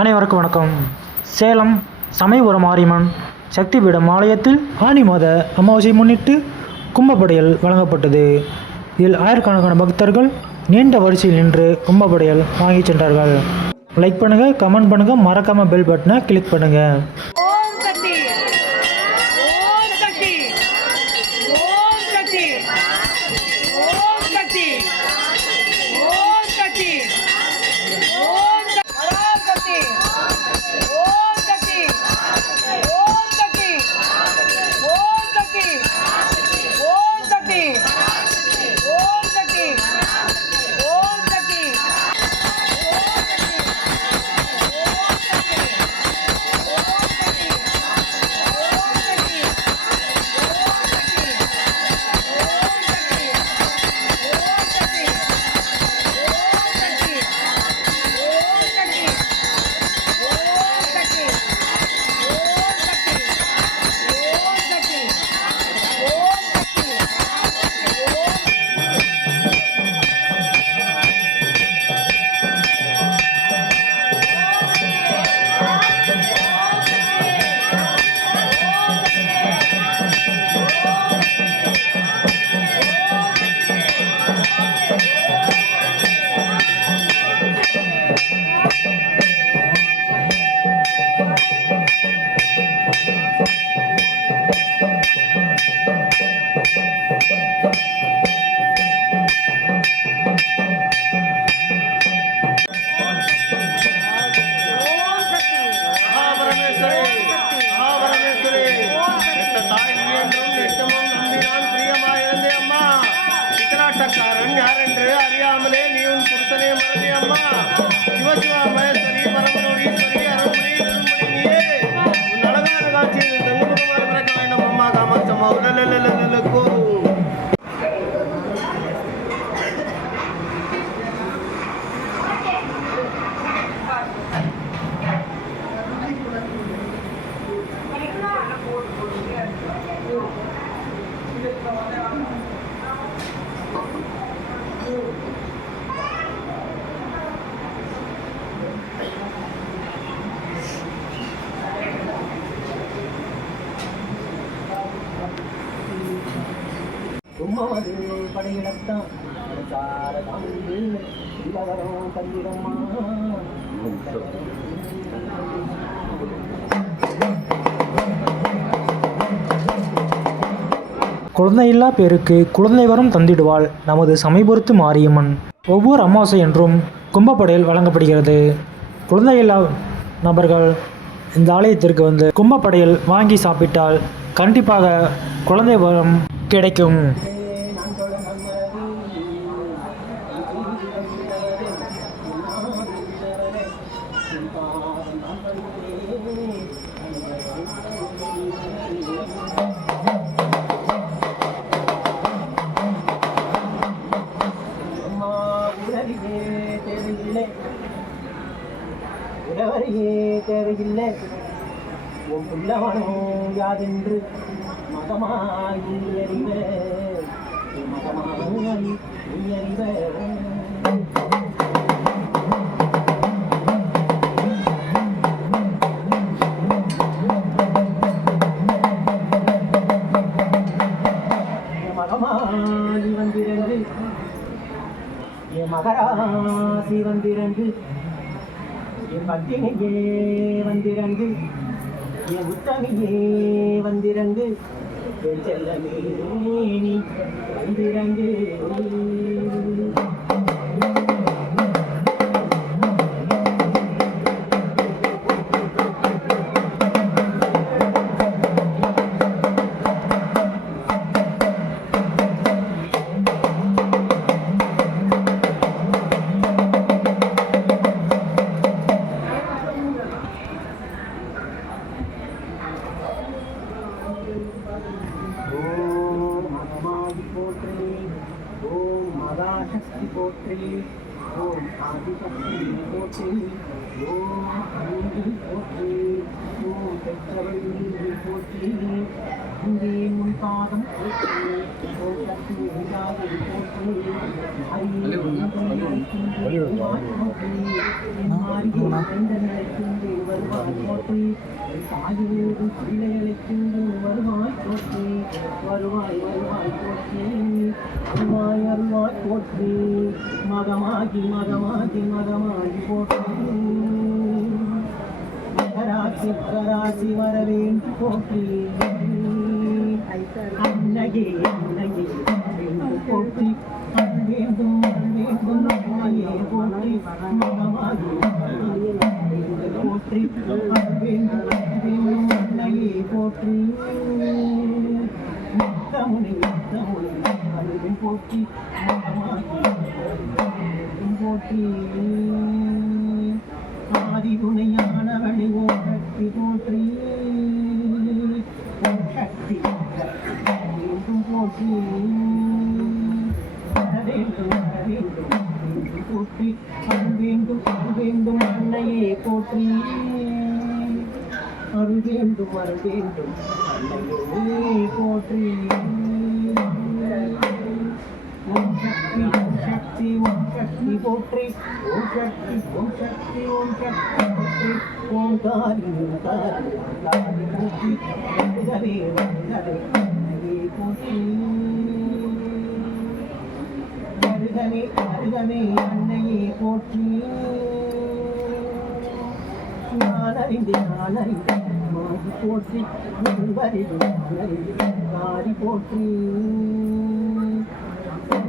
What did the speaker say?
அனைவருக்கும் வணக்கம். சேலம் சமயபுரம் மாரியம்மன் சக்திபீடம் ஆலயத்தில் ஆனி மாத அமாவாசையை முன்னிட்டு கும்பப்படையல் வழங்கப்பட்டது. இதில் ஆயிரக்கணக்கான பக்தர்கள் நீண்ட வரிசையில் நின்று கும்பப்படையல் வாங்கி சென்றார்கள். லைக் பண்ணுங்கள் கமெண்ட் பண்ணுங்கள் மறக்காமல் பெல் பட்டனை கிளிக் பண்ணுங்கள் உம்மது படையிடத்தான் சாரதம் இல்லவரம் தந்திரம்மா குழந்தையில்லா பேருக்கு குழந்தை வரம் தந்திடுவாள் நமது சமயபுரத்து மாரியம்மன். ஒவ்வொரு அமாவாசை என்றும் கும்பப்படையில் வழங்கப்படுகிறது. குழந்தையில்லா நபர்கள் இந்த ஆலயத்திற்கு வந்து கும்பப்படையில் வாங்கி சாப்பிட்டால் கண்டிப்பாக குழந்தை வரம் கிடைக்கும். வரையே தெரியவில்லை உள்ளவனும் யாதென்று மதமாகி அறிவே. மதமாகி அறிவே. மகராசி வந்திரண்டு என் பத்தினியே வந்திரண்டு என் உத்தமியே வந்திரண்டு என் செல்லமே நீ வந்திரண்டு ஓம் ஆதிசக்தி போற்றி ஓம் அன்பி போற்றி ஓம் பெற்றவள் போற்றி இங்கே முன் பாதம் போற்றி ஓம் சக்தி விநாயகி போற்றி ஹரியே வருவாய் போற்றி தாயூரும் பிள்ளைகளுக்கு வருவாய் போற்றி வருவாய் வருவாய் போற்றி அருவாய் அருவாய் போற்றி. மகமாகி மகமாகி மகமாகி போற்றி. மகராசி மகராசி வரவேண்டு போற்றி. அன்னையே அன்னையே போற்றி. போற்றி. போற்றி. அன்னையே போற்றி. போற்றி. மகமாகி போற்றி ஓம் சக்தி போற்றி ஓம் சக்தி போற்றி வேண்டும் வர வேண்டும் போற்றி அருள் வேண்டும் அருள் வேண்டும் அன்னையே போற்றி அருள் வேண்டும் அருள் வேண்டும் அன்னையே போற்றி ஓம் சக்தி ஓம் சக்தி ஓம் சக்தி போற்றி ஓம் சக்தி ஓம் சக்தி ஓம் சக்தி போற்றி ஓம் காரி காரி காரி போற்றி அன்னையே போற்றி. அன்னையே போற்றி நான் நான் போற்றி. காரி போற்றி.